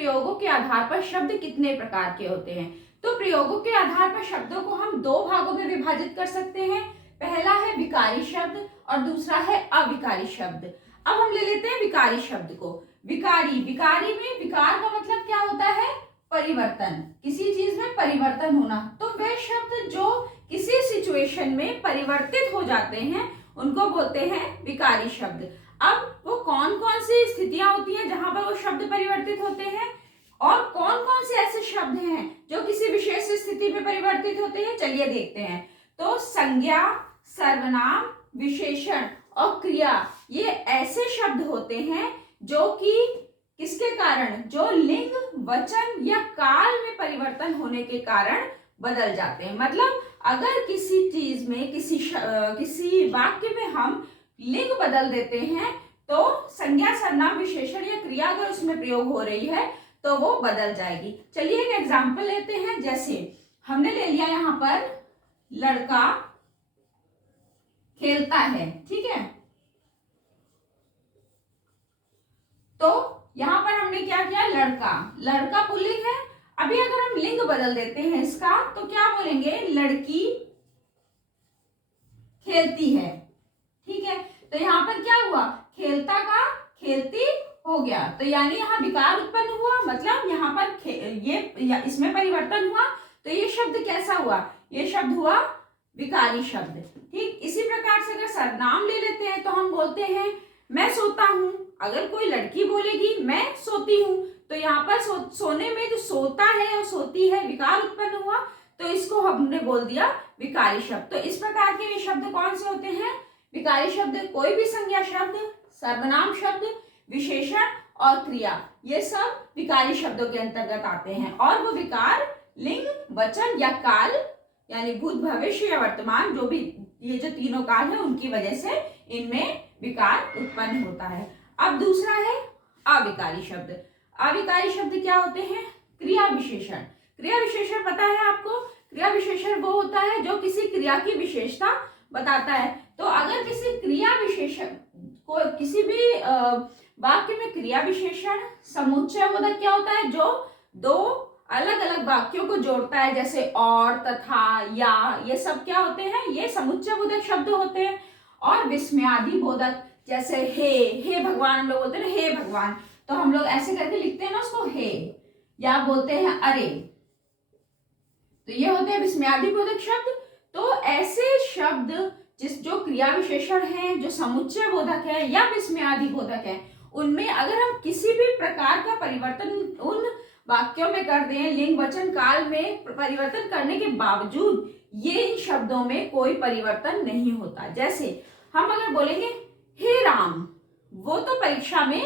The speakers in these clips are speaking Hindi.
प्रयोगों के आधार पर शब्द कितने प्रकार के होते हैं। तो प्रयोगों के आधार पर शब्दों को हम दो भागों में विभाजित कर सकते हैं। पहला है विकारी शब्द और दूसरा है अविकारी शब्द। अब हम ले लेते हैं विकारी शब्द को। विकारी में विकार का मतलब क्या होता है? परिवर्तन, किसी चीज में परिवर्तन होना। तो वे शब्द जो किसी सिचुएशन में परिवर्तित हो जाते हैं उनको बोलते हैं विकारी शब्द। अब वो कौन कौन सी स्थितियां होती हैं जहां पर वो शब्द परिवर्तित होते हैं और कौन कौन से ऐसे शब्द हैं जो किसी विशेष स्थिति में परिवर्तित होते हैं, चलिए देखते हैं। तो संज्ञा, सर्वनाम, विशेषण और क्रिया ये ऐसे शब्द होते हैं जो कि किसके कारण, जो लिंग, वचन या काल में परिवर्तन होने के कारण बदल जाते हैं। मतलब अगर किसी चीज में, किसी वाक्य में हम लिंग बदल देते हैं तो संज्ञा, सर्वनाम, विशेषण या क्रिया अगर उसमें प्रयोग हो रही है तो वो बदल जाएगी। चलिए एक एग्जाम्पल लेते हैं। जैसे हमने ले लिया यहाँ पर लड़का खेलता है, ठीक है। तो यहां पर हमने क्या किया, लड़का पुल्लिंग है। अभी अगर हम लिंग बदल देते हैं इसका तो क्या बोलेंगे, लड़की खेलती है, ठीक है। तो यहाँ पर क्या हुआ, खेलता का खेलती हो गया, तो यानी यहाँ विकार उत्पन्न हुआ। मतलब यहाँ पर इसमें परिवर्तन हुआ, तो ये शब्द कैसा हुआ, ये शब्द हुआ विकारी शब्द। ठीक इसी प्रकार से अगर सर्वनाम ले लेते हैं तो हम बोलते हैं मैं सोता हूं। अगर कोई लड़की बोलेगी मैं सोती हूं तो यहाँ पर सोने में जो सोता है और सोती है विकार उत्पन्न हुआ, तो इसको हमने बोल दिया विकारी शब्द। तो इस प्रकार के ये शब्द कौन से होते हैं, विकारी शब्द। कोई भी संज्ञा शब्द, सर्वनाम शब्द, विशेषण और क्रिया, ये सब विकारी शब्दों के अंतर्गत आते हैं। और वो विकार लिंग, वचन या काल यानी भूत, भविष्य या वर्तमान, जो भी ये जो तीनों काल है उनकी वजह से इनमें विकार उत्पन्न होता है। अब दूसरा है अविकारी शब्द। अविकारी शब्द क्या होते हैं, क्रिया विशेषण। क्रिया विशेषण पता है आपको, क्रिया विशेषण वो होता है जो किसी क्रिया की विशेषता बताता है। तो अगर किसी क्रिया विशेषण को, किसी भी वाक्य में क्रिया विशेषण समुच्चय बोधक क्या होता है, जो दो अलग अलग वाक्यों को जोड़ता है, जैसे और, तथा, या, ये सब क्या होते हैं, ये समुच्चय बोधक शब्द होते हैं। और विस्मयादि बोधक, जैसे हे भगवान, हम लोग बोलते हैं हे भगवान, तो हम लोग ऐसे करके लिखते हैं ना उसको हे, या बोलते हैं अरे, तो ये होते हैं विस्मयादि बोधक शब्द। तो ऐसे शब्द जो क्रिया विशेषण है, जो समुच्चय बोधक है या विस्मयादि बोधक है, उनमें अगर हम किसी भी प्रकार का परिवर्तन उन वाक्यों में कर दें, लिंग, वचन, काल में परिवर्तन करने के बावजूद ये इन शब्दों में कोई परिवर्तन नहीं होता। जैसे हम अगर बोलेंगे हे राम, वो तो परीक्षा में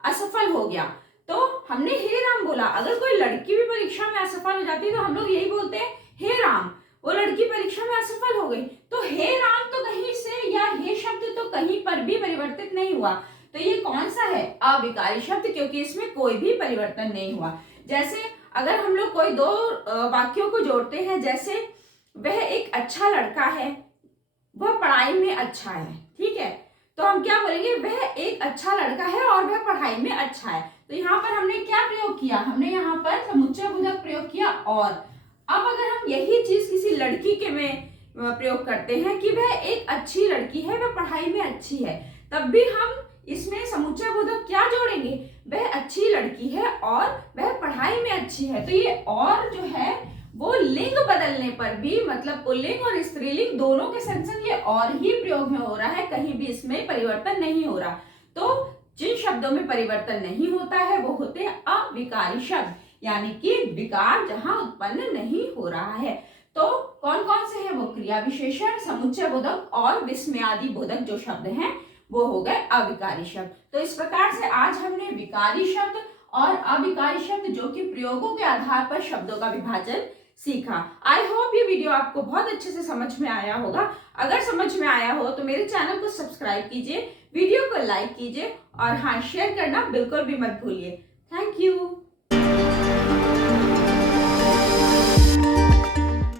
असफल हो गया, तो हमने हे राम बोला। अगर कोई लड़की भी परीक्षा में असफल हो जाती है तो हम लोग यही बोलते हैं हे राम, वो लड़की परीक्षा में असफल हो गई। तो हे राम तो कहीं से, या हे शब्द तो कहीं पर भी परिवर्तित नहीं हुआ, तो ये कौन सा है, अविकारी शब्द, क्योंकि इसमें कोई भी परिवर्तन नहीं हुआ। जैसे अगर हम लोग कोई दो वाक्यों को जोड़ते हैं, जैसे वह एक अच्छा लड़का है, वह पढ़ाई में अच्छा है, ठीक है, तो हम क्या बोलेंगे, वह एक अच्छा लड़का है और वह पढ़ाई में अच्छा है। तो यहाँ पर हमने क्या प्रयोग किया, हमने यहाँ पर समुच्चय बोधक प्रयोग किया। और अब अगर हम यही चीज किसी लड़की के में प्रयोग करते हैं कि वह एक अच्छी लड़की है, वह पढ़ाई में अच्छी है, तब भी हम इसमें समुच्चय बोधक क्या जोड़ेंगे, वह अच्छी लड़की है और वह पढ़ाई में अच्छी है। तो ये और जो है वो लिंग बदलने पर भी, मतलब पुल्लिंग और स्त्रीलिंग दोनों के संग संग ये और ही प्रयोग में हो रहा है, कहीं भी इसमें परिवर्तन नहीं हो रहा। तो जिन शब्दों में परिवर्तन नहीं होता है वो होते हैं अविकारी शब्द, यानी कि विकार जहां उत्पन्न नहीं हो रहा है। तो कौन कौन से हैं वो, क्रिया विशेषण, समुच्चय बोधक और विस्मयादि बोधक जो शब्द हैं वो हो गए अविकारी शब्द। तो इस प्रकार से आज हमने विकारी शब्द और अविकारी शब्द जो कि प्रयोगों के आधार पर शब्दों का विभाजन सीखा। आई होप ये वीडियो आपको बहुत अच्छे से समझ में आया होगा। अगर समझ में आया हो तो मेरे चैनल को सब्सक्राइब कीजिए, वीडियो को लाइक कीजिए और हाँ, शेयर करना बिल्कुल भी मत भूलिए। Thank you.